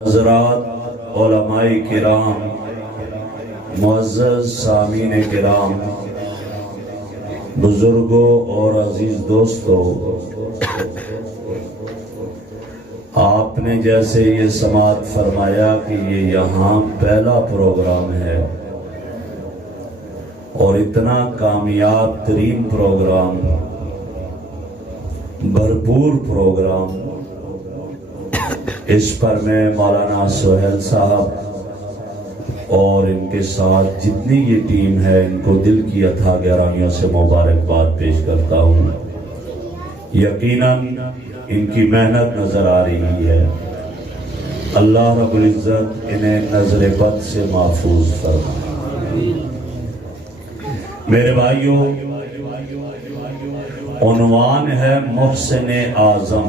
حضرات علماء کرام، معزز سامعین کرام، بزرگوں اور عزیز دوستوں، آپ نے جیسے یہ سماعت فرمایا کہ یہ یہاں پہلا پروگرام ہے اور اتنا کامیاب ترین پروگرام، بھرپور پروگرام، اس پر میں مولانا سہیل صاحب اور ان کے ساتھ جتنی یہ ٹیم ہے ان کو دل کی اتھا گہرائیوں سے مبارکباد پیش کرتا ہوں۔ یقیناً ان کی محنت نظر آ رہی ہے، اللہ رب العزت انہیں نظر بد سے محفوظ فرمائے۔ میرے بھائیوں، عنوان ہے محسن اعظم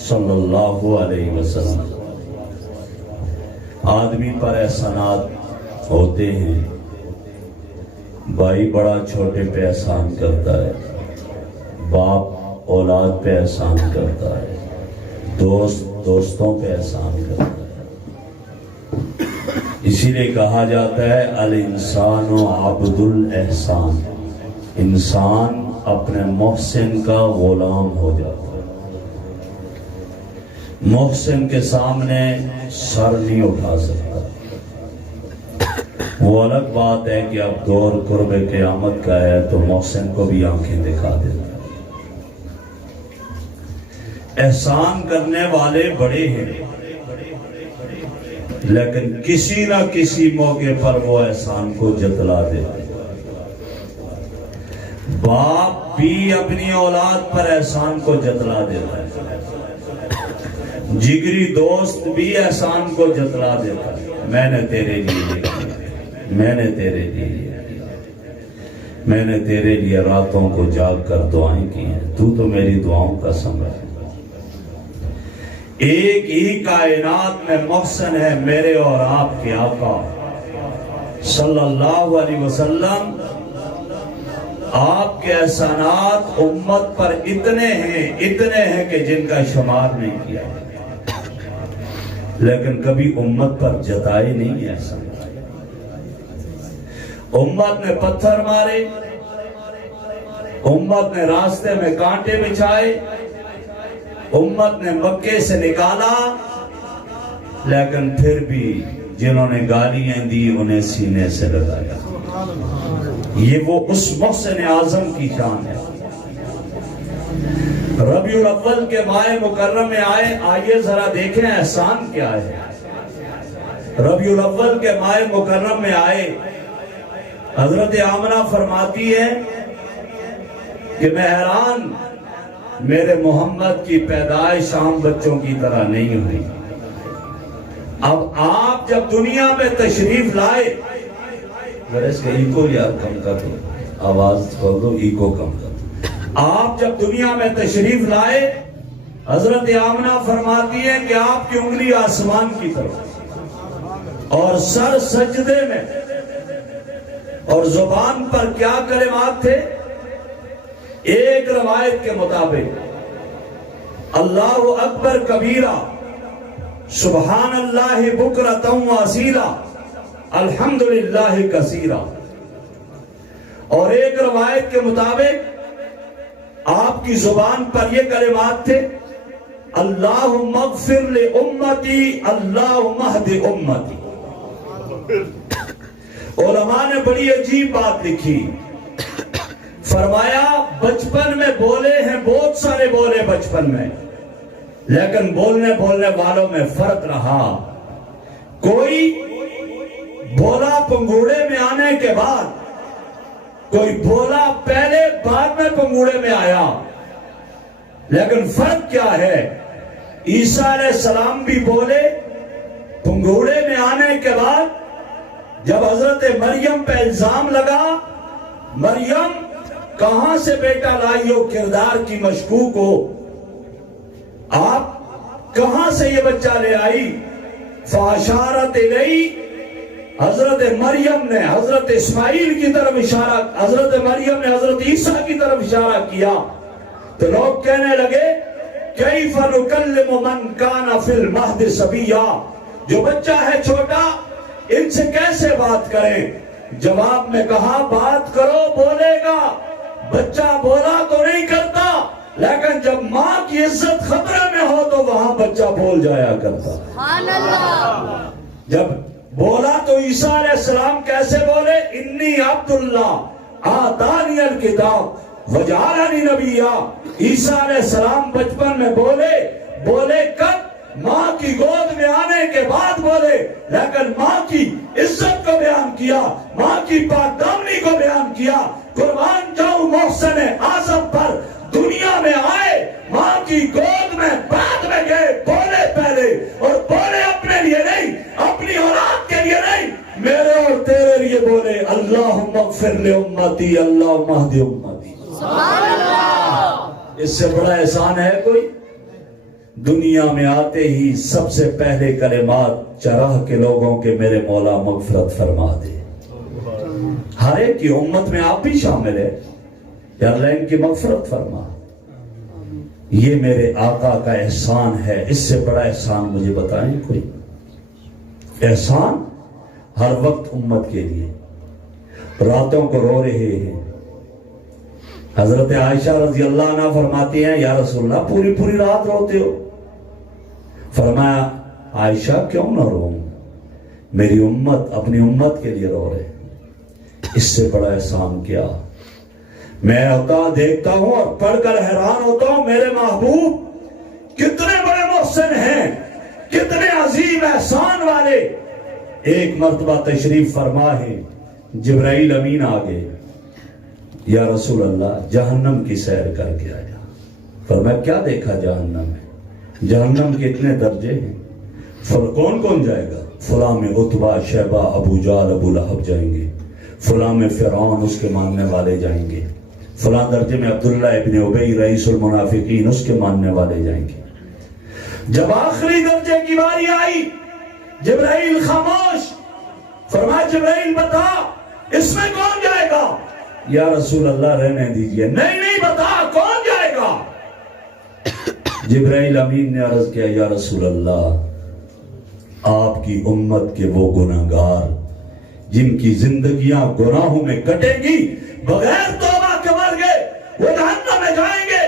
صلی اللہ علیہ وسلم۔ آدمی پر احسانات ہوتے ہیں، بھائی بڑا چھوٹے پہ احسان کرتا ہے، باپ اولاد پہ احسان کرتا ہے، دوست دوستوں پہ احسان کرتا ہے۔ اسی لیے کہا جاتا ہے الانسان عبد الاحسان، انسان اپنے محسن کا غلام ہو جاتا ہے۔ محسن کے سامنے سر نہیں اٹھا سکتا۔ وہ الگ بات ہے کہ اب دور قرب قیامت کا ہے تو محسن کو بھی آنکھیں دکھا دیتا ہے۔ احسان کرنے والے بڑے ہیں، لیکن کسی نہ کسی موقع پر وہ احسان کو جتلا دیتے ہیں۔ باپ بھی اپنی اولاد پر احسان کو جتلا دیتا ہے، جگری دوست بھی احسان کو جتلا دیتا ہے۔ میں نے تیرے لیے میں نے تیرے لیے میں نے تیرے لیے راتوں کو جاگ کر دعائیں کی ہیں، تو میری دعاؤں کا سمجھ۔ ایک ہی کائنات میں محسن ہے میرے اور آپ کے آقا صلی اللہ علیہ وسلم۔ آپ کے احسانات امت پر اتنے ہیں کہ جن کا شمار نہیں کیا، لیکن کبھی امت پر جتائے نہیں ایسا۔ امت نے پتھر مارے، امت نے راستے میں کانٹے بچھائے، امت نے مکے سے نکالا، لیکن پھر بھی جنہوں نے گالیاں دی انہیں سینے سے لگایا۔ یہ وہ اس محسن اعظم کی شان ہے۔ ربیع الاول کے ماہ مکرم میں آئیے ذرا دیکھیں احسان کیا ہے۔ ربیع الاول کے ماہ مکرم میں آئے، حضرت آمنہ فرماتی ہے کہ میں حیران، میرے محمد کی پیدائش عام بچوں کی طرح نہیں ہوئی۔ اب آپ جب دنیا میں تشریف لائے، ذرا اس کا ایکو یار کم کر دو، آواز کھول دو، ایکو کم کر دو۔ آپ جب دنیا میں تشریف لائے، حضرت آمنہ فرماتی ہے کہ آپ کی انگلی آسمان کی طرف اور سر سجدے میں، اور زبان پر کیا کلمات تھے؟ ایک روایت کے مطابق اللہ اکبر کبیرہ، سبحان اللہ بکرۃ و اصیلا، الحمدللہ کثیرا۔ اور ایک روایت کے مطابق آپ کی زبان پر یہ کلمات تھے اللہم اغفر لامتی، اللہم اہد امتی۔ علماء نے بڑی عجیب بات لکھی، فرمایا بچپن میں بولے ہیں، بہت سارے بولے بچپن میں، لیکن بولنے والوں میں فرق رہا۔ کوئی بولا پنگوڑے میں آنے کے بعد، کوئی بولا پہلے بعد میں پنگوڑے میں آیا، لیکن فرق کیا ہے؟ عیسیٰ علیہ السلام بھی بولے پنگوڑے میں آنے کے بعد۔ جب حضرت مریم پہ الزام لگا، مریم کہاں سے بیٹا لائی ہو، کردار کی مشکوک ہو، آپ کہاں سے یہ بچہ لے آئی؟ فاشارت الیہ، حضرت مریم نے حضرت اسماعیل کی طرف اشارہ، حضرت مریم نے حضرت عیسیٰ کی طرف اشارہ کیا، تو لوگ کہنے لگے کیف نکلم من کان فی المہد صبیا، جو بچہ ہے چھوٹا ان سے کیسے بات کریں؟ جواب میں کہا بات کرو، بولے گا۔ بچہ بولا تو نہیں کرتا، لیکن جب ماں کی عزت خطرے میں ہو تو وہاں بچہ بول جایا کرتا۔ سبحان اللہ۔ جب بولا تو عیسیٰ علیہ السلام کیسے بولے؟ انی عبداللہ آتانی الکتاب وجعلنی نبیا۔ عیسیٰ علیہ السلام بچپن میں بولے کب؟ ماں کی گود میں آنے کے بعد بولے، لیکن ماں کی عزت کو بیان کیا، ماں کی پاک دامنی کو بیان کیا۔ قربان جاؤں محسن اعظم پر، دنیا میں آئے ماں کی گود میں بعد میں گئے، بولے پہلے، اور بولے اپنے لیے نہیں، اپنی اولاد کے لیے نہیں، میرے اور تیرے لیے بولے، اللہم اغفر لامتی، اللہم اہد امتی۔ سبحان اللہ۔ اس سے بڑا احسان ہے کوئی؟ دنیا میں آتے ہی سب سے پہلے کلمات چراہ کے لوگوں کے میرے مولا مغفرت فرما دے۔ ہر ایک کی امت میں آپ بھی شامل ہے، یا اللہ ان کی مغفرت فرما۔ یہ میرے آقا کا احسان ہے، اس سے بڑا احسان مجھے بتائیں کوئی؟ احسان ہر وقت امت کے لیے۔ راتوں کو رو رہے ہیں، حضرت عائشہ رضی اللہ عنہ فرماتی ہیں یا رسول اللہ پوری پوری رات روتے ہو؟ فرمایا عائشہ کیوں نہ روؤں، میری امت اپنی امت کے لیے رو رہے، اس سے بڑا احسان کیا؟ میں آقا دیکھتا ہوں اور پڑھ کر حیران ہوتا ہوں، میرے محبوب کتنے بڑے محسن ہیں، کتنے عظیم احسان والے۔ ایک مرتبہ تشریف فرما ہے، جبرائیل امین آگے، یا رسول اللہ جہنم کی سیر کر کے آیا۔ فرمایا کیا دیکھا جہنم میں؟ جہنم کے اتنے درجے ہیں، کون کون جائے گا؟ فلاں میں عتبہ شیبہ ابو جہل ابو لہب جائیں گے، فلاں میں فرعون اس کے ماننے والے جائیں گے، فلاں درجے میں عبداللہ ابن ابی رئیس المنافقین اس کے ماننے والے جائیں گے۔ جب آخری درجے کی باری آئی، جبرائیل خاموش، فرمایا جبرائیل بتا اس میں کون جائے گا؟ یا رسول اللہ رہنے دیجئے، نہیں بتا کون جائے گا؟ جبرائیل امین نے عرض کیا یا رسول اللہ آپ کی امت کے وہ گناہگار جن کی زندگیاں گناہوں میں کٹیں گی، بغیر توبہ کے مر گئے، وہ جہنم میں جائیں گے۔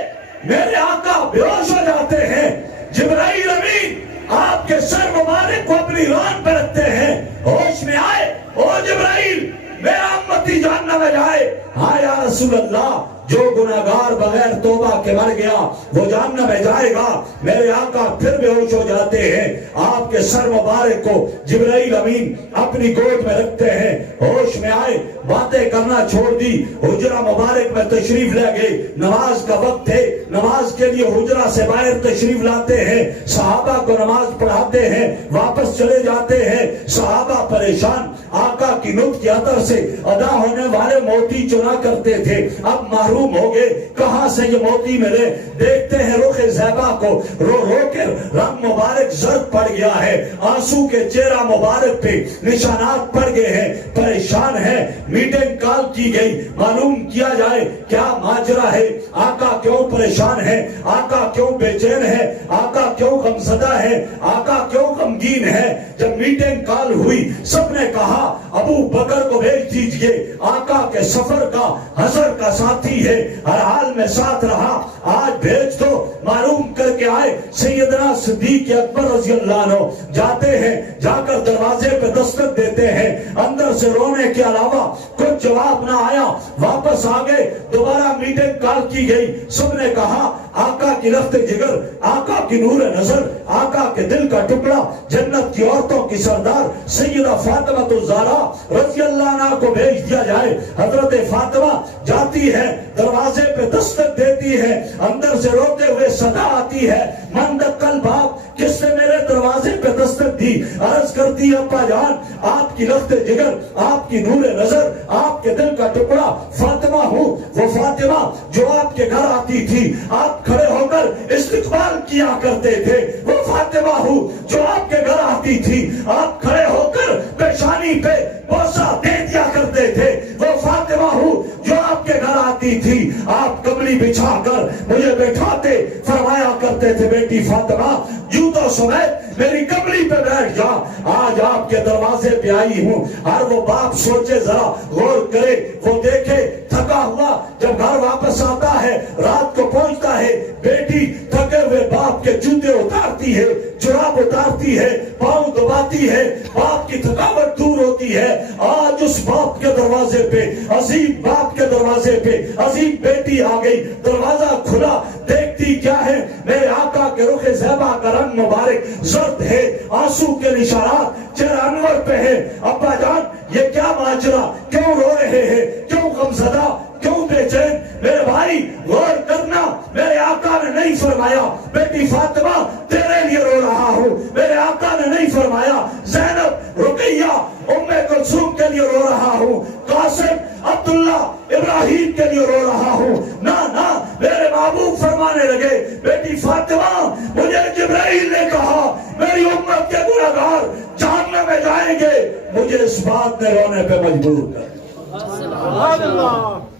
میرے آقا بے ہوش ہو جاتے ہیں، جبرائیل امین آپ کے سر مبارک کو اپنی ران پہ رکھتے ہیں، ہوش میں آئے، او جبرائیل میرا امتی جہنم میں جائے۔ ہاں یا رسول اللہ جو گناہگار بغیر توبہ کے مر گیا وہ جہنم میں جائے گا۔ میرے آقا پھر بے ہوش ہو جاتے ہیں، آپ کے سر مبارک کو جبرائیل امین اپنی گود میں رکھتے ہیں، ہوش میں آئے، باتیں کرنا چھوڑ دی، حجرہ مبارک میں تشریف لے گئے۔ نماز کا وقت ہے، نماز کے لیے حجرہ سے باہر تشریف لاتے ہیں، صحابہ کو نماز پڑھاتے ہیں، واپس چلے جاتے ہیں۔ صحابہ پریشان، آقا کی نطق کے اثر سے ادا ہونے والے موتی چنا کرتے تھے، اب محروم ہو گئے، کہاں سے یہ موتی ملے؟ دیکھتے ہیں رخ زیبا کو رو رو کے رنگ مبارک زرد پڑ گیا ہے، آنسو کے چہرہ مبارک پہ نشانات پڑ گئے ہیں، پریشان ہے۔ میٹنگ کال کی گئی، معلوم کیا جائے کیا ماجرا ہے، آقا کیوں پریشان ہے، آقا کیوں بے چین ہے، آقا کیوں غمزدہ ہے، آقا کیوں غمگین ہے۔ جب میٹنگ کال ہوئی سب نے کہا ابو بکر کو بھیج دیجئے، آقا کے سفر کا حضر کا ساتھی ہے، ہر حال میں ساتھ رہا، آج بھیج دو۔ معلوم کر کے آئے، سیدنا صدیق اکبر رضی اللہ عنہ جاتے ہیں، جا کر دروازے پہ دستک دیتے ہیں، اندر سے رونے کے علاوہ کچھ جواب نہ آیا، واپس آگئے، دوبارہ میٹنگ کال کی گئی، سب نے کہا آقا کی لخت جگر، آقا کی نور نظر، آقا کے دل کا ٹکڑا، جنت کی عورتوں کی سردار سیدہ فاطمہ الزہرا رضی اللہ عنہ کو بھیج دیا جائے۔ حضرت فاطمہ جاتی ہے، دروازے پہ دستک دیتی ہے، اندر سے روتے ہوئے صدا آتی ہے، من دقل باب، کس نے میرے دروازے پہ دستک دی؟ عرض کرتی ہے ابا جان آپ کی لخت جگر، آپ کی نور نظر، آپ کے دل کا ٹکڑا فاطمہ ہوں، وہ فاطمہ جو آپ کے گھر آتی تھی، آپ کھڑے ہو کر استقبال کیا کرتے تھے، وہ فاطمہ ہوں جو آپ کے گھر آتی تھی، آپ کھڑے ہو کر پیشانی پہ بوسہ دے دیا کرتے تھے، وہ فاطمہ ہوں جو آپ کے گھر آتی تھی، آپ کملی بچھا کر مجھے بیٹھاتے فرمایا کرتے تھے بیٹی فاطمہ جوتوں سمیت میری کملی پہ بیٹھ جا، آج آپ کے دروازے پہ آئی ہوں۔ ہر وہ باپ سوچے، ذرا غور کرے، وہ دیکھے تھکا ہوا جب گھر واپس آتا ہے، رات کو پہنچتا ہے، بیٹی تھکے ہوئے باپ کے جوتے اتارتی ہے، جراب اتارتی ہے، پاؤں دباتی ہے، باپ کی تھکاوٹ دور ہوتی ہے۔ آج اس باپ کے دروازے پہ، عظیم باپ کے دروازے پہ عظیم بیٹی آ گئی، دروازہ کھلا، دیکھتی کیا ہے؟ میرے آقا کے رخ زیبا کا رنگ مبارک زرد ہے، آنسو کے نشانات چہرہ انور پہ ہے۔ ابا جان یہ کیا ماجرا، کیوں رو رہے ہیں، کیوں غمزدہ، کیوں بے چین؟ میرے بھائی غور کرنا، میرے آقا نے نہیں فرمایا بیٹی فاطمہ تیرے لیے رو رہا ہوں، میرے آقا نے نہیں فرمایا زینب، رقیہ، ام کلثوم کے لیے رو رہا ہوں، قاسم، عبداللہ، ابراہیم کے لیے رو رہا ہوں۔ نہ نہ، میرے محبوب فرمانے لگے بیٹی فاطمہ مجھے جبرائیل نے کہا میری امت کے گناہگار جہنم میں جائیں گے، مجھے اس بات نے رونے پہ مجبور کر۔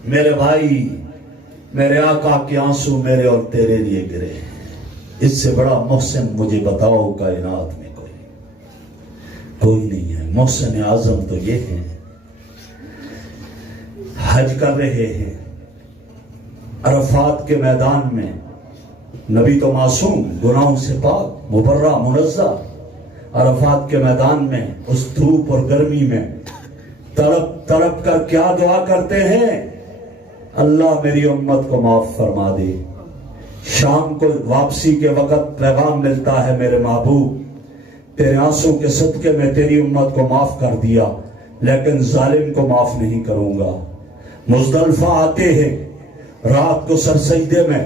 میرے بھائی، میرے آقا کے آنسو میرے اور تیرے لیے گرے، اس سے بڑا محسن مجھے بتاؤ کائنات میں کوئی نہیں ہے۔ محسن اعظم تو یہ ہے، حج کر رہے ہیں عرفات کے میدان میں، نبی تو معصوم، گناہوں سے پاک، مبرہ، منزہ، عرفات کے میدان میں اس دھوپ اور گرمی میں تڑپ تڑپ کر کیا دعا کرتے ہیں؟ اللہ میری امت کو معاف فرما دے۔ شام کو واپسی کے وقت پیغام ملتا ہے، میرے محبوب تیرے آنسو کے صدقے میں تیری امت کو معاف کر دیا، لیکن ظالم کو معاف نہیں کروں گا۔ مزدلفہ آتے ہیں، رات کو سر سجدے میں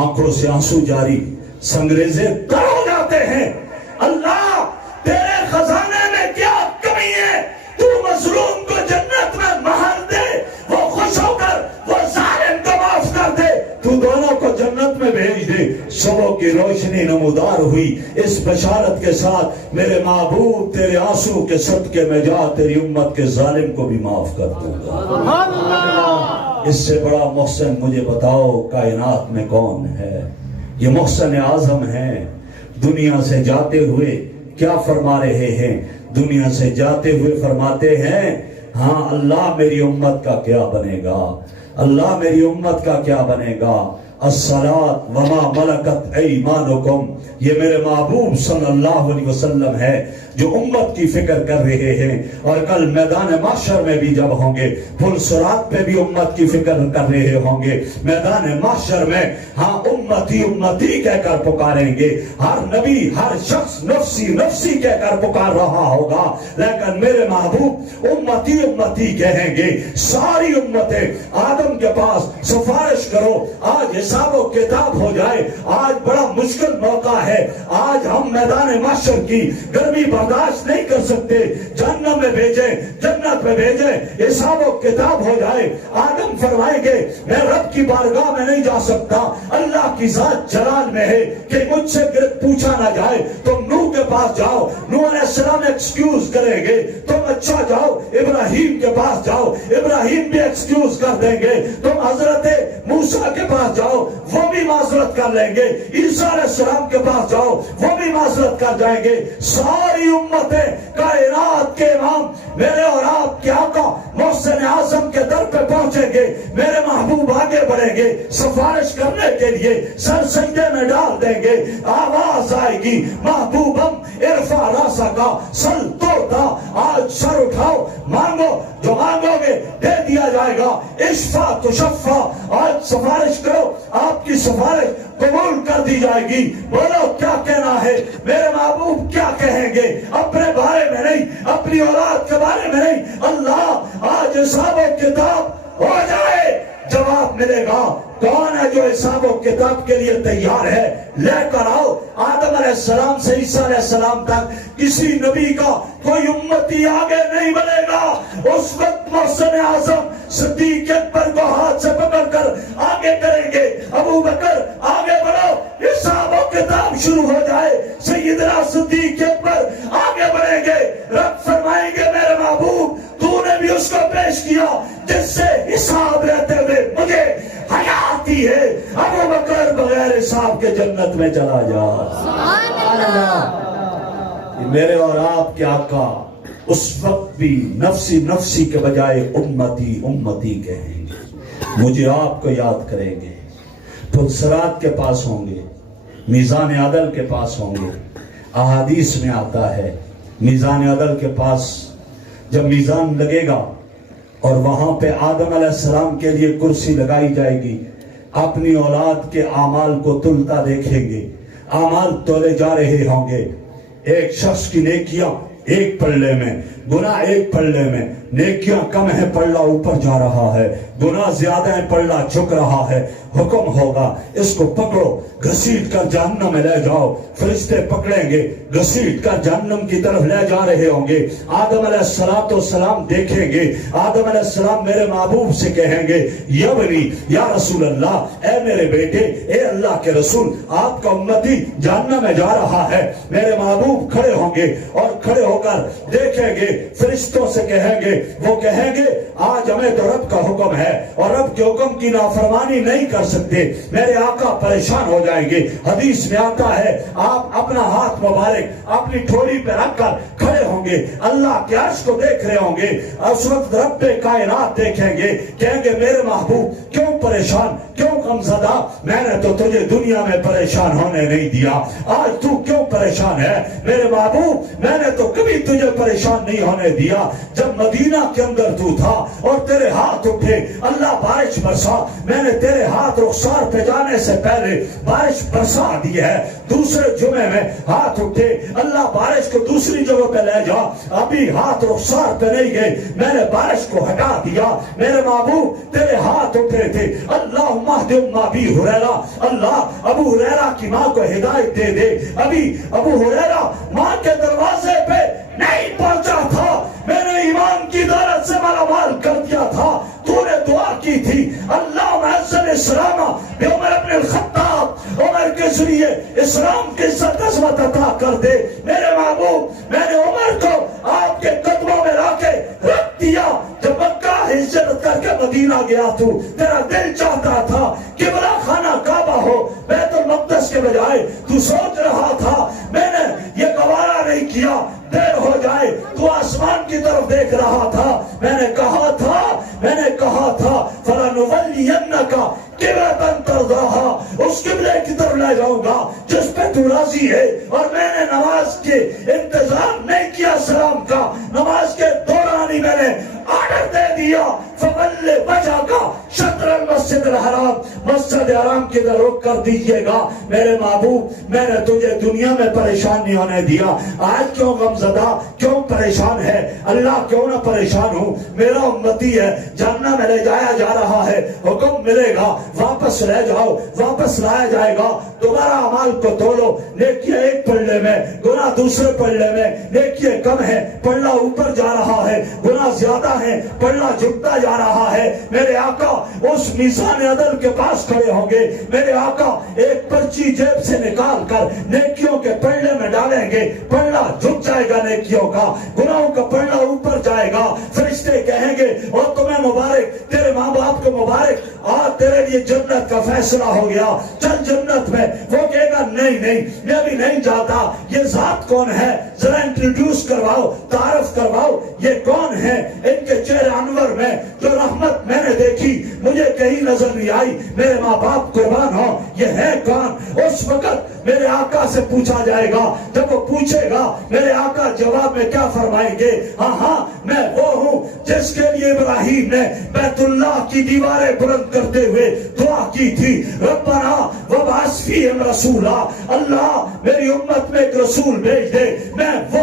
آنکھوں سے آنسو جاری، سنگریزے تر ہو جاتے ہیں، اللہ تیرے خزانے میں کیا کمی ہے؟ تو مظلوم کو جنت میں محل دے، وہ خوش ہو کر وہ ظالم کو معاف کر دے، تو دونوں کو جنت میں بھیج دے۔ صبح کی روشنی نمودار ہوئی اس بشارت کے ساتھ، میرے محبوب تیرے آنسو کے صدقے میں جا، تیری امت کے ظالم کو بھی معاف کر دوں گا۔ اس سے بڑا محسن مجھے بتاؤ کائنات میں کون ہے؟ یہ محسن اعظم ہے۔ دنیا سے جاتے ہوئے کیا فرما رہے ہیں؟ دنیا سے جاتے ہوئے فرماتے ہیں، ہاں اللہ میری امت کا کیا بنے گا، اللہ میری امت کا کیا بنے گا؟ الصلاۃ وما ملکت ایمانکم، یہ میرے محبوب صلی اللہ علیہ وسلم ہے جو امت کی فکر کر رہے ہیں، اور کل میدان محشر میں بھی جب ہوں گے، پل صراط پہ بھی امت کی فکر کر رہے ہوں گے، میدان محشر میں ہاں امتی امتی کہہ کر پکاریں گے، ہر نبی ہر شخص نفسی نفسی کہہ کر پکار رہا ہوگا، لیکن میرے محبوب امتی امتی کہیں گے۔ ساری امتیں آدم کے پاس سفارش کرو، آج حساب و کتاب ہو جائے، آج بڑا مشکل موقع ہے، آج ہم میدان محشر کی گرمی برداشت نہیں کر سکتے، جہنم میں بھیجیں، جنت میں بھیجیں، حساب و کتاب ہو جائے۔ آدم فرمائیں گے میں رب کی بارگاہ میں نہیں جا سکتا، اللہ کی ذات جلال میں ہے کہ مجھ سے پوچھا نہ جائے، تم نوح کے پاس جاؤ، نوح علیہ السلام ایکسکیوز کریں گے، تم اچھا جاؤ ابراہیم کے پاس جاؤ، ابراہیم بھی ایکسکیوز کر دیں گے، تم حضرت موسیٰ کے پاس جاؤ، وہ بھی معذرت کر لیں گے، عیسیٰ علیہ السلام کے پاس جاؤ، وہ بھی معذرت کر جائیں گے۔ ساری امتیں کائنات کے امام میرے اور آپ کے آقا محسن اعظم کے در پہ پہنچیں گے، میرے محبوب آگے بڑھیں گے سفارش کرنے کے لیے، سر سجدے میں ڈال دیں گے، آواز آئے گی محبوبم ارفع راسک سل توتا، آج سر اٹھاؤ، مانگو، جو مانگو گے دے دیا جائے گا، اشفع تشفع، آج سفارش کرو، آپ کی سفارش قبول کر دی جائے گی۔ بولو کیا کہنا ہے؟ میرے محبوب کیا کہیں گے؟ اپنے بارے میں نہیں، اپنی اولاد کے بارے میں نہیں، اللہ آج حساب و کتاب ہو جائے، جواب ملے گا۔ کون ہے جو حساب و کتاب کے لیے تیار ہے؟ لے کر آؤ۔ آدم علیہ السلام سے عیسیٰ علیہ السلام تک کسی نبی کا کوئی امتی آگے نہیں بڑھے گا۔ اس وقت محسن اعظم صدیق اکبر کو ہاتھ سے پکڑ کر آگے کریں گے، ابو بکر آگے بڑھو، حساب و کتاب شروع ہو جائے، سیدنا صدیق اکبر آگے بڑھیں گے، رب فرمائیں گے میرے محبوب تو نے بھی اس کو پیش کیا جس سے حساب لیتے ہوئے مجھے حیا آتی ہے۔ ابو بکر بغیر حساب صاحب کے جنت میں چلا جا۔ سبحان اللہ۔ میرے اور آپ کے آقا اس وقت بھی نفسی نفسی کے بجائے امتی امتی کہیں گے، مجھے آپ کو یاد کریں گے، پھر صراط کے پاس ہوں گے، میزان عدل کے پاس ہوں گے۔ احادیث میں آتا ہے میزان عدل کے پاس جب میزان لگے گا اور وہاں پہ آدم علیہ السلام کے لیے کرسی لگائی جائے گی، اپنی اولاد کے اعمال کو تلتا دیکھیں گے، اعمال تولے جا رہے ہوں گے۔ ایک شخص کی نیکیاں ایک پلڑے میں، گناہ ایک پلڑے میں، نیکیاں کم ہے پلڑا اوپر جا رہا ہے، گناہ زیادہ ہے پلڑا جھک رہا ہے۔ حکم ہوگا اس کو پکڑو، گھسیٹ کر جہنم میں لے جاؤ۔ فرشتے پکڑیں گے، گھسیٹ کر جہنم کی طرف لے جا رہے ہوں گے۔ آدم علیہ السلام دیکھیں گے، آدم علیہ السلام میرے محبوب سے کہیں گے یبنی یا رسول اللہ، اے میرے بیٹے، اے اللہ کے رسول، آپ کا امتی جہنم میں جا رہا ہے۔ میرے محبوب کھڑے ہوں گے اور کھڑے ہو کر دیکھیں گے، فرشتوں سے کہیں گے، وہ کہیں گے آج ہمیں تو رب کا حکم ہے اور رب کے حکم کی نافرمانی نہیں کر سکتے۔ میرے آقا پریشان ہو جائیں گے۔ حدیث میں آتا ہے آپ اپنا ہاتھ مبارک اپنی ٹھوڑی پہ رکھ کر کھڑے ہوں گے، اللہ کے عرش کو دیکھ رہے ہوں گے۔ اس وقت رب کائنات دیکھیں گے، کہیں گے میرے محبوب کیوں پریشان، کیوں غمزدہ؟ میں نے تو تجھے دنیا میں پریشان ہونے نہیں دیا، آج تو کیوں پریشان ہے؟ میرے محبوب میں نے تو کبھی تجھے پریشان نہیں ہونے دیا۔ جب مدینہ کے اندر تو تھا اور تیرے ہاتھ اٹھے اللہ بارش برسا، میں نے تیرے ہاتھ رخسار پہ جانے سے پہلے بارش برسا دی ہے۔ دوسرے جمعے میں ہاتھ اٹھے اللہ بارش کو دوسری جگہ پہ لے جا، ابھی ہاتھ رخسار پہ نہیں گئے، میں نے بارش کو ہٹا دیا۔ میرے محبوب تیرے ہاتھ اٹھے تھے اللہم اہد ام ابی ہریرہ، اللہ ابو ہریرہ کی ماں کو ہدایت دے دے۔ ابھی ابو ہریرہ ماں کے دروازے پہ نہیں پہنچا تھا، میں نے ایمان کی دولت سے مالامال کر دیا تھا، تو نے دعا کی تھی اللہم اعز الاسلام بعمر ابن الخطاب، عمر کے ذریعے اسلام کی عزت عظمت عطا کر دے۔ میرے محبوب میں نے عمر کو آپ کے قدموں میں لا کے رکھ دیا۔ جب مکہ ہجرت کر کے مدینہ گیا تو تیرا دل چاہتا تھا قبلہ خانہ کعبہ ہو بیت المقدس کے بجائے، تو سوچ رہا تھا میں نے یہ گوارا نہیں کیا دیر ہو جائے، تو آسمان کی طرف دیکھ رہا تھا۔ میں نے کہا تھا فَلَنُوَلِّيَنَّكَ قِبْلَةً تَرْضَاهَا، اس قبلے کی طرف لے جاؤں گا جس پہ تو راضی ہے۔ اور میں نے نماز کے انتظام نہیں کیا سلام کا، نماز کے دوران ہی میں نے آرڈر دے دیا فَوَلِّ وَجْهَكَ شَطْرَ الْمَسْجِدِ الْحَرَامِ، مسجد حرام کی طرف رخ کر دیجئے گا۔ میرے محبوب میں نے تجھے دنیا میں پریشان نہیں ہونے دیا، آج کیوں غمزدہ، کیوں پریشان ہے؟ اللہ کیوں نہ پریشان ہوں، میرا امتی ہے، جہنم میں لے جایا جا رہا ہے، حکم ملے گا واپس لے جاؤ، واپس لایا جائے گا۔ دوبارہ اعمال کو تولو، نیکیاں ایک پلڑے میں، گناہ دوسرے پلڑے میں، نیکیاں کم ہے پلڑا اوپر جا رہا ہے، گناہ زیادہ ہے پلڑا جھکتا جا رہا ہے۔ میرے آقا اس میزان عدل کے پاس کھڑے ہوں گے، میرے آقا ایک پرچی جیب سے نکال کر نیکیوں کے پلڑے میں ڈالیں گے، پلڑا جھک جائے گا نیکیوں کا، گناہوں کا پلڑا اوپر جائے گا۔ فرشتے کہیں گے اور تمہیں مبارک، تیرے ماں باپ کو مبارک، آج تیرے لیے جنت کا فیصلہ ہو گیا، چل جنت میں۔ وہ کہے گا نہیں نہیں میں بھی نہیں جاتا، یہ ذات کون ہے ذرا انٹروڈیوس کرواؤ، تعارف کرواؤ، یہ کون ہے؟ ان کے چہرے انور میں جو رحمت میں نے دیکھی مجھے کہیں نظر نہیں آئی، میرے ماں باپ قربان ہو، یہ ہے کون؟ اس وقت میرے آقا سے پوچھا جائے گا، جب وہ پوچھے گا میرے آقا جواب میں کیا فرمائیں گے؟ ہاں میں وہ ہوں جس کے لیے ابراہیم نے بیت اللہ کی دیواریں بلند کرتے ہوئے دعا کی تھی ربنا وابعث فیہم رسولا، اللہ میری امت میں ایک رسول بھیج دے۔ میں وہ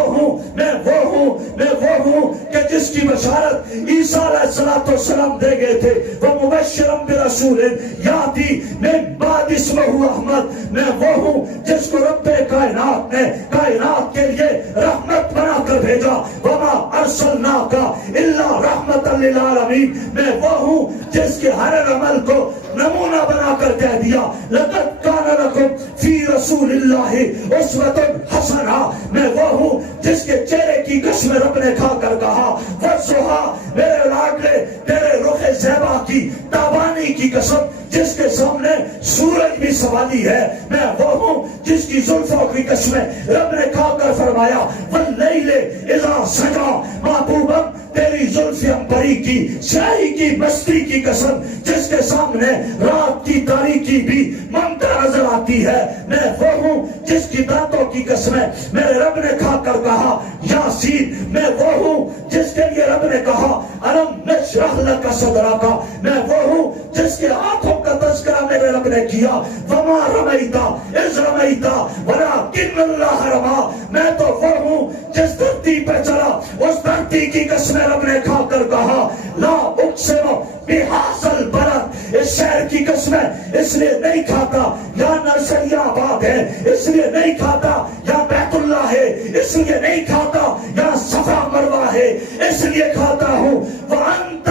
ہوں کہ جس کی بشارت عیسیٰ علیہ السلام دے گئے تھے، وہ مبشرا برسول یاتی من بعد اسمہ احمد۔ میں وہ ہوں جس کو رب کائنات نے کائنات کے لیے رحمت بنا کر بھیجا، وما ارسلناک الا رحمت للعالمین۔ میں وہ ہوں جس کے ہر عمل کو نمونہ بنا کر کہہ دیا لقد کان لکم فی رسول اللہ اسوۃ حسنہ۔ میں وہ ہوں جس کے چہرے کی قسم رب نے کھا کر کہا والضحیٰ، میرے لاڈلے تیرے رخ زیبا کی تابانی کی قسم جس کے سامنے سورج بھی سوالی ہے، میں وہ ہوں جس کی زلفوں کی قسمیں رب نے کھا کر فرمایا واللیل اذا سجا، محبوبم تیری زلف عنبری کی سیاہی کی مستی کی قسم جس کے سامنے رات کی تاریکی بھی ممتا نظر آتی ہے، میں وہ ہوں جس کی دانتوں کی قسمیں میرے رب نے کھا کر کہا یاسین، میں وہ ہوں جس کے لیے رب نے کہا الم نشرح لک صدرک، میں وہ ہوں جس کے آنکھوں کا تذکرہ میرے رب نے کیا وما رمیتا اذ رمیتا ولکن اللہ رما، میں تو وہ ہوں جس دھرتی پہ چلا اس دھرتی کی قسم رب نے کھا کر کہا لا اقسم بہذا البلد، اس شہر کی قسمیں اس لیے نہیں کھاتا یا نرسری آباد ہے، اس لیے نہیں کھاتا یا بیت اللہ ہے، اس لیے نہیں کھاتا یا صفا مروہ ہے، اس لیے کھاتا ہوں وانت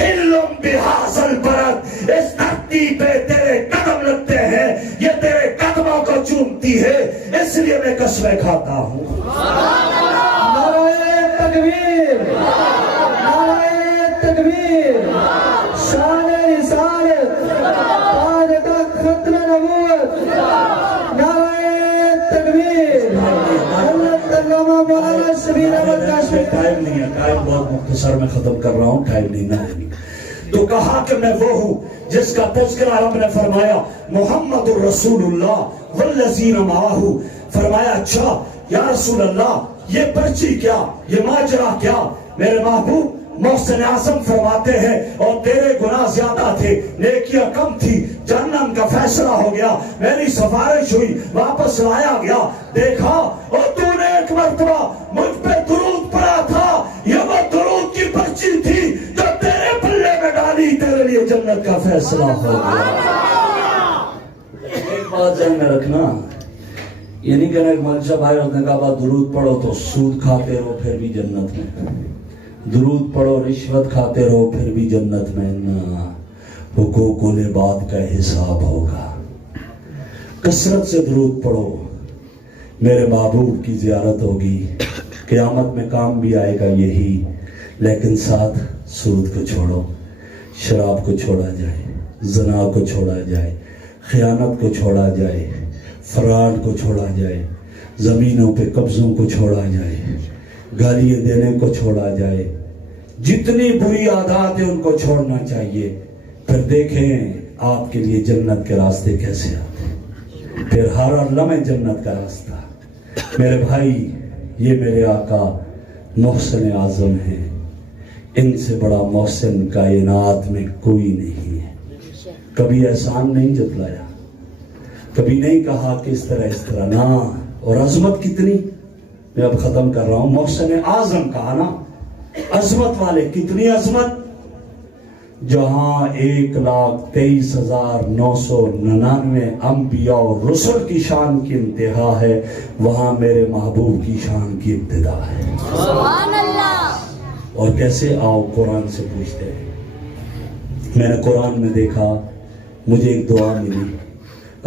حل بہذا البلد، اس دھرتی پہ تیرے قدم لگتے ہیں، یہ تیرے قدموں کو چومتی ہے، اس لیے میں قسمیں کھاتا ہوں۔ نعرہ تکبیر، نعرہ تکبیر، شان رسالت، تاج تخت ختم نبوت، نعرہ تکبیر، اللہ تعالیٰ مولانا شبیر احمد کاشمی۔ ٹائم نہیں ہے، ٹائم بہت مختصر میں ختم کر رہا ہوں، ٹائم نہیں ہے۔ تو کہا کہ میں وہ ہوں جس کا تذکرہ رب نے فرمایا محمد الرسول اللہ والذین معہ، فرمایا اچھا یا رسول اللہ یہ پرچی کیا، یہ ماجرا کیا؟ میرے محبوب محسن اعظم فرماتے ہیں اور تیرے گناہ زیادہ تھے، نیکیاں کم تھی، جہنم کا فیصلہ ہو گیا، میری سفارش ہوئی، واپس لایا گیا، دیکھا اور تو نے ایک مرتبہ مجھ پہ درود پڑا تھا، یہ وہ درود کی پرچی تھی جو تیرے پلے میں ڈالی، تیرے لیے جنت کا فیصلہ ہو گیا۔ ایک بات ذہن میں رکھنا، یہ نہیں کہنا کہ مولوی صاحب آئے اور نے کہا درود پڑھو تو سود کھاتے رہو پھر بھی جنت میں، درود پڑھو رشوت کھاتے رہو پھر بھی جنت میں، نہ، حقوق العباد کا حساب ہوگا۔ کثرت سے درود پڑھو، میرے محبوب کی زیارت ہوگی، قیامت میں کام بھی آئے گا یہی، لیکن ساتھ سود کو چھوڑو، شراب کو چھوڑا جائے، زنا کو چھوڑا جائے، خیانت کو چھوڑا جائے، فراڈ کو چھوڑا جائے، زمینوں پہ قبضوں کو چھوڑا جائے، گالیاں دینے کو چھوڑا جائے، جتنی بری عادات ہیں ان کو چھوڑنا چاہیے، پھر دیکھیں آپ کے لیے جنت کے راستے کیسے آتے ہیں، پھر ہر لمحے جنت کا راستہ۔ میرے بھائی یہ میرے آقا محسن اعظم ہیں، ان سے بڑا محسن کائنات میں کوئی نہیں ہے، کبھی احسان نہیں جتلایا، کبھی نہیں کہا کہ اس طرح نہ، اور عظمت کتنی، میں اب ختم کر رہا ہوں، محسن اعظم کہا نا، عظمت والے، کتنی عظمت، جہاں 1,23,999 انبیاء اور رسل کی شان کی انتہا ہے، وہاں میرے محبوب کی شان کی ابتدا ہے۔ سبحان اللہ۔ اور کیسے؟ آؤ قرآن سے پوچھتے ہیں۔ میں نے قرآن میں دیکھا، مجھے ایک دعا ملی،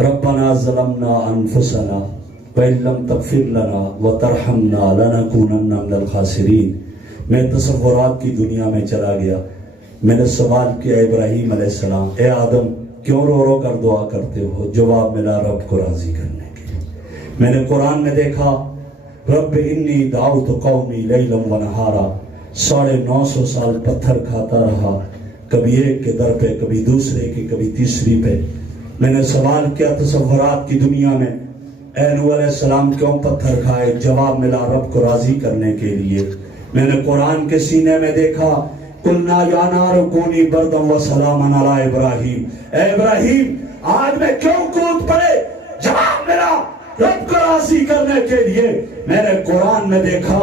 ربنا ظلمنا انفسنا وَإِن لَمْ تَغْفِرْ لَنَا وَتَرْحَمْنَا لَنَكُونَنَّ مِنَ الْخَاسِرِينَ۔ میں تصورات کی دنیا میں چلا گیا، میں نے سوال کیا ابراہیم علیہ السلام، اے آدم کیوں رو رو کر دعا کرتے ہو؟ جواب ملا رب کو راضی کرنے کے لیے۔ میں نے قرآن میں دیکھا، رب انی دعوت قومی لیلا ونہارا، 950 سال پتھر کھاتا رہا، کبھی ایک کے در پہ، کبھی دوسرے کے، کبھی تیسری پہ۔ میں نے سوال کیا تصورات کی دنیا میں، اے نوح علیہ السلام کیوں پتھر کھائے؟ جواب ملا رب کو راضی کرنے کے لیے۔ میں نے قرآن کے سینے میں دیکھا، قلنا یا نار کونی بردا وسلاما علی ابراہیم، اے ابراہیم آج میں کیوں کود پڑے؟ جواب ملا رب کو راضی کرنے کے لیے۔ میں نے قرآن میں دیکھا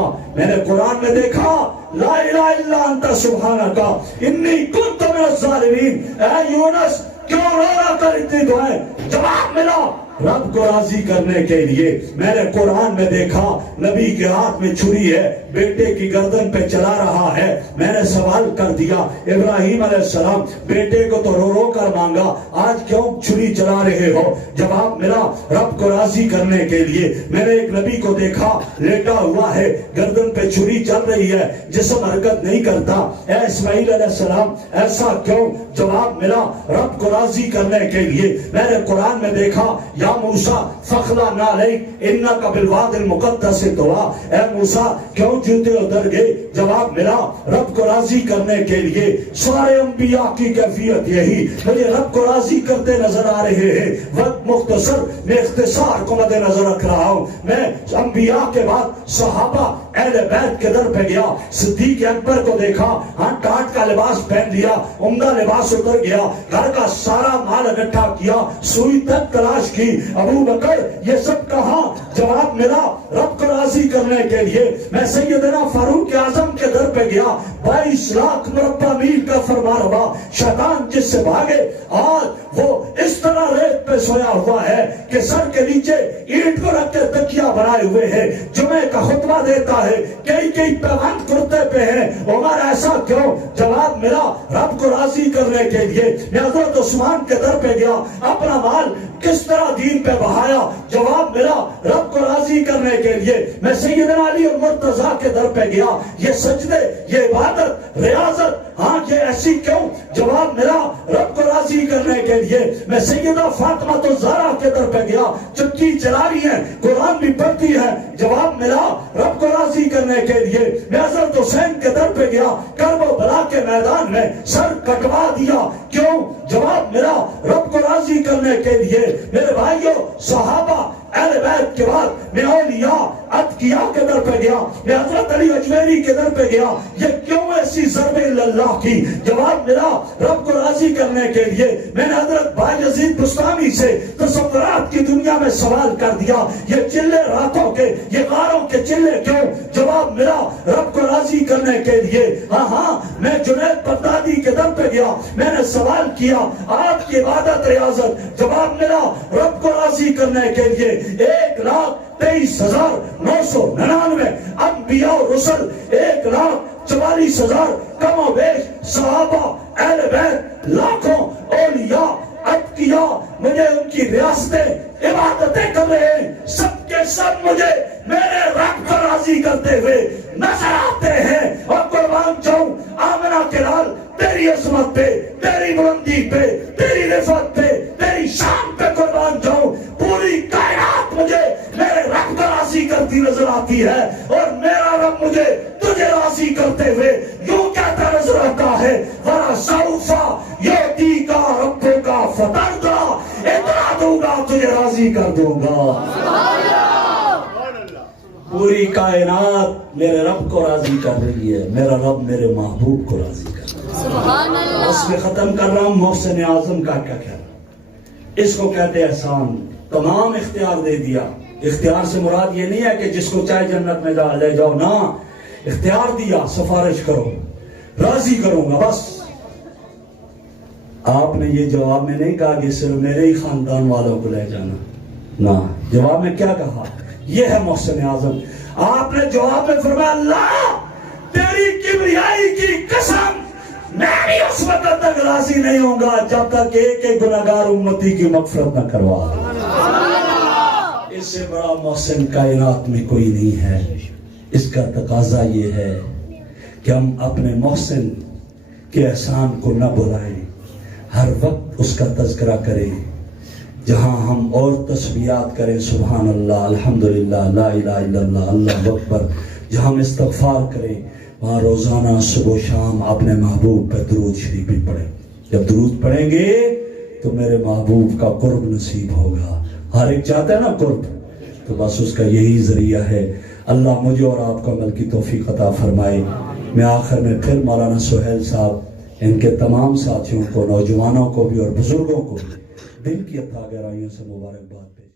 لا الہ الا انت سبحانک انی کنت من الظالمین، اے یونس کیوں رو رہا کر اتنی دعائیں؟ جواب ملا رب کو راضی کرنے کے لیے میں نے قرآن میں دیکھا نبی کے ہاتھ میں چھری ہے, بیٹے کی گردن پہ چلا رہا ہے. میں نے سوال کر دیا ابراہیم علیہ السلام بیٹے کو تو رو رو کر مانگا, آج کیوں چھری چلا رہے ہو؟ جواب ملا رب کو راضی کرنے کے لیے. میں نے ایک نبی کو دیکھا لیٹا ہوا ہے, گردن پہ چھری چل رہی ہے, جسم حرکت نہیں کرتا. اے اسماعیل علیہ السلام ایسا کیوں؟ جواب ملا رب کو راضی کرنے کے لیے. میں نے قرآن میں دیکھا یا موسیٰ فخلا نعلیک انکا بالواد المقدس طویٰ, اے موسیٰ کیوں جوتے اتر گئے؟ جواب ملا رب کو راضی کرنے کے لیے. سارے انبیاء کی کیفیت یہی, مجھے رب کو راضی کرتے نظر آ رہے ہیں. وقت مختصر, میں اختصار کو مد نظر رکھ رہا ہوں. میں انبیاء کے بعد صحابہ اہل بیت کے در پہ گیا. صدیق اکبر کو دیکھا, ہاں ٹاٹ کا لباس پہن لیا, عمدہ لباس اتر گیا, گھر کا سارا مال اکٹھا کیا, سوئی تک تلاش کی. ابو بکر یہ سب کہاں؟ جواب ملا رب کو راضی کرنے کے لیے. میں سیدنا فاروق اعظم کے در پہ گیا, 22 لاکھ مربع میل کا فرما روا, شیطان جس سے بھاگے آج وہ اس طرح ریت پہ سویا ہوا ہے کہ سر کے نیچے اینٹ کو رکھ کے تکیہ بنائے ہوئے ہے, جمعے کا خطبہ دیتا ہے, کئی پیوند کرتے پہ ہیں. عمر ایسا کیوں؟ جواب ملا رب کو راضی کرنے کے لیے. میں حضرت عثمان کے در پہ گیا, اپنا مال کس طرح دین پہ بہایا؟ جواب ملا رب کو راضی کرنے کے لیے. میں سیدنا علی اور مرتضیٰ کے در پہ گیا, یہ سجدے, یہ عبادت, ریاضت, ہاں یہ ایسی کیوں؟ جواب ملا رب کو راضی کرنے کے لیے. میں سیدہ فاطمہ الزہرا کے در پہ گیا, چکی چلا رہی ہیں, قرآن بھی پڑھتی ہے. جواب ملا رب کو راضی کرنے کے لیے. میں حضرت حسین کے در پہ گیا, کربلا کے میدان میں سر کٹوا دیا, کیوں؟ جواب ملا رب کو راضی کرنے کے لیے. میرے بھائیوں صحابہ اہل بیت کے بعد میں اولیاء اتقیاء کے در پہ گیا, میں حضرت علی اجمیری کے در پہ گیا. یہ کیوں ایسی ضرب اللہ کی؟ جواب ملا رب کو راضی کرنے کے لیے. میں نے حضرت بھائی یزید بستامی سے تصورات کی دنیا میں سوال کر دیا, یہ چلے راتوں کے, یہ غاروں کے چلے کیوں؟ جواب ملا رب کو راضی کرنے کے لیے. ہاں میں جنید بغدادی کے در پہ گیا, میں نے سوال کیا آپ کی عبادت ریاضت. جواب ملا رب کو راضی کرنے کے لیے. 1,23,999 انبیاء و رسل, 1,44,000 کم و بیش صحابہ اہل بیت, لاکھوں اولیاء اتقیاء, مجھے ان کی ریاستیں عبادتیں کر رہے ہیں, سب کے سب مجھے میرے رب کو راضی کرتے ہوئے نظر آتے ہیں. اور قربان جاؤں آمنہ کے لال تیری عظمت پہ, تیری بلندی پہ, تیری رفعت پہ, تیری شان پہ قربان جاؤں. پوری کائنات مجھے میرے رب کو راضی کرتی نظر آتی ہے, اور میرا رب مجھے تجھے راضی کرتے ہوئے یوں کہتا نظر آتا ہے, وَلَسَوْفَ يُعْطِيكَ رَبُّكَ فَتَرْضَىٰ, اتنا دوں گا تجھے راضی کر دوں گا. پوری کائنات میرے رب کو راضی کر رہی ہے, میرا رب میرے محبوب کو راضی کر رہی ہے. سبحان اللہ. اس میں ختم کر رہا ہوں محسن اعظم کا کیا کہنا. اس کو کہتے احسان, تمام اختیار دے دیا. اختیار سے مراد یہ نہیں ہے کہ جس کو چاہے جنت میں لے جاؤ, نا, اختیار دیا سفارش کرو, راضی کروں گا بس. آپ نے یہ جواب میں نہیں کہا کہ صرف میرے ہی خاندان والوں کو لے جانا, نا, جواب میں کیا کہا؟ یہ ہے محسن اعظم. آپ نے جواب میں فرمایا اللہ تیری کبریائی کی قسم, میں بھی اس وقت تک راضی نہیں ہوں گا جب تک ایک ایک گناہگار امتی کی مغفرت نہ کروا. اس سے بڑا محسن کائنات میں کوئی نہیں ہے. اس کا تقاضا یہ ہے کہ ہم اپنے محسن کے احسان کو نہ بھلائیں, ہر وقت اس کا تذکرہ کریں. جہاں ہم اور تسبیحات کریں سبحان اللہ, الحمدللہ, لا الہ الا اللہ, اللہ اکبر, جہاں ہم استغفار کریں, وہاں روزانہ صبح و شام اپنے محبوب پہ درود شریف بھی پڑھیں. جب درود پڑھیں گے تو میرے محبوب کا قرب نصیب ہوگا. ہر ایک چاہتا ہے نا قرب, تو بس اس کا یہی ذریعہ ہے. اللہ مجھے اور آپ کو عمل کی توفیق عطا فرمائے. میں آخر میں پھر مولانا سہیل صاحب, ان کے تمام ساتھیوں کو, نوجوانوں کو بھی اور بزرگوں کو بھی دل کی عطا گہرائیوں سے مبارکباد پیش